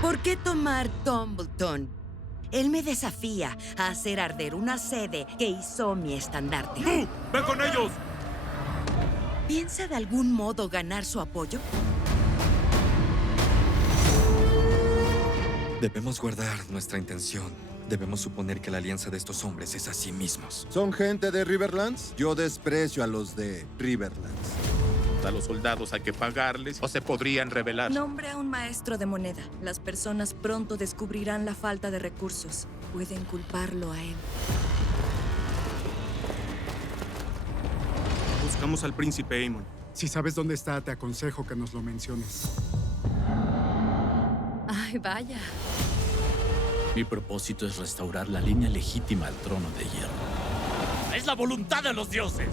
¿Por qué tomar Tumbleton? Él me desafía a hacer arder una sede que hizo mi estandarte. ¡Tú! ¡Ven con ellos! ¿Piensa de algún modo ganar su apoyo? Debemos guardar nuestra intención. Debemos suponer que la alianza de estos hombres es a sí mismos. ¿Son gente de Riverlands? Yo desprecio a los de Riverlands. A los soldados hay que pagarles o se podrían rebelar. Nombre a un maestro de moneda. Las personas pronto descubrirán la falta de recursos. Pueden culparlo a él. Buscamos al príncipe Aemon. Si sabes dónde está, te aconsejo que nos lo menciones. Ay, vaya. Mi propósito es restaurar la línea legítima al trono de hierro. ¡Es la voluntad de los dioses!